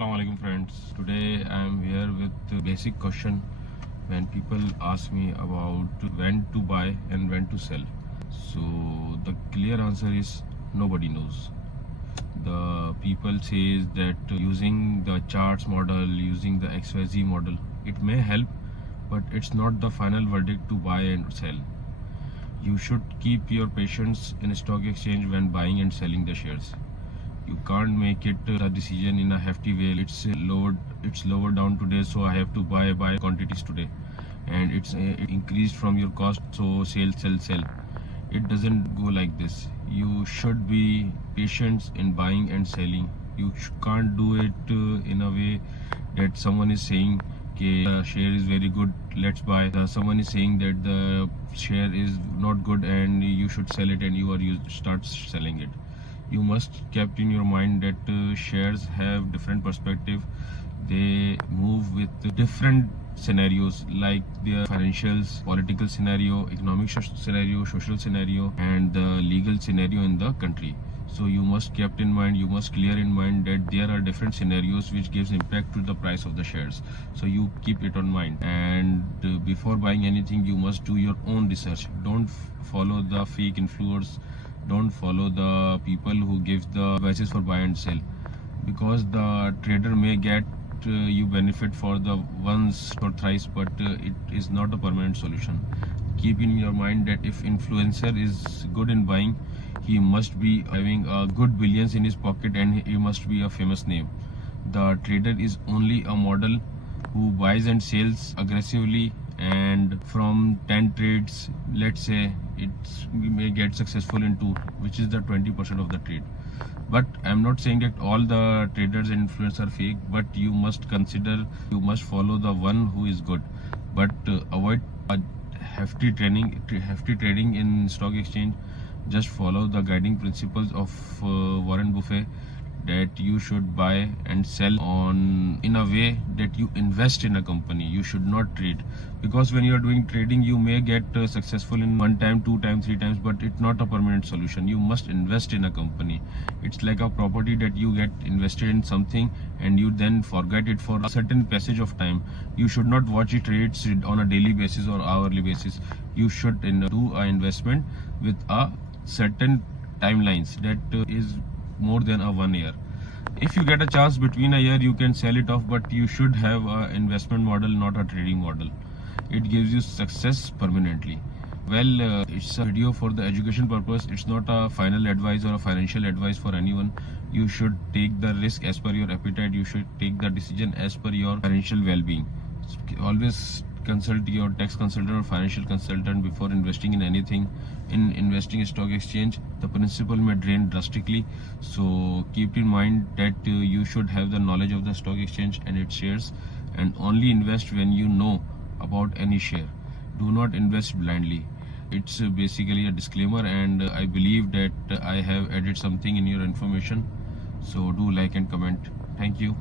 Assalamu alaikum friends. Today I am here with a basic question when people ask me about when to buy and when to sell. So the clear answer is nobody knows. The people says that using the charts model, using the XYZ model, it may help, but it's not the final verdict to buy and sell. You should keep your patience in stock exchange when buying and selling the shares. You can't make it a decision in a hefty way. It's lower down today, so I have to buy quantities today, and it's increased from your cost, so sell. It doesn't go like this. You should be patient in buying and selling. You can't do it in a way that someone is saying the share is very good, let's buy. Someone is saying that the share is not good and you should sell it, and you start selling it. You must keep in your mind that shares have different perspective. They move with different scenarios, like their financials, political scenario, economic scenario, social scenario, and the legal scenario in the country. So you must keep in mind, you must clear in mind that there are different scenarios which gives impact to the price of the shares. So you keep it on mind, and before buying anything you must do your own research. Don't follow the fake influencers. Don't follow the people who give the advices for buy and sell, because the trader may get you benefit for the once or thrice, but it is not a permanent solution. Keep in your mind that if influencer is good in buying, he must be having a good billions in his pocket and he must be a famous name. The trader is only a model who buys and sells aggressively, and from 10 trades, let's say we may get successful in 2, which is the 20% of the trade. But I'm not saying that all the traders and influencers are fake, but you must follow the one who is good, but avoid hefty trading in stock exchange. Just follow the guiding principles of Warren Buffett, that you should buy and sell in a way that you invest in a company. You should not trade, because when you are doing trading you may get successful in 1 time, 2 times, 3 times, but it's not a permanent solution. You must invest in a company. It's like a property that you get invested in something and you then forget it for a certain passage of time. You should not watch it trades on a daily basis or hourly basis. You should do an investment with a certain timelines that is more than a 1 year. If you get a chance between a year, you can sell it off, but you should have an investment model, not a trading model. It gives you success permanently. Well, it's a video for the education purpose. It's not a final advice or a financial advice for anyone. You should take the risk as per your appetite. You should take the decision as per your financial well-being. Always consult your tax consultant or financial consultant before investing in anything. In investing in stock exchange, the principal may drain drastically, so keep in mind that you should have the knowledge of the stock exchange and its shares, and only invest when you know about any share. Do not invest blindly. It's basically a disclaimer, and I believe that I have added something in your information. So do like and comment. Thank you.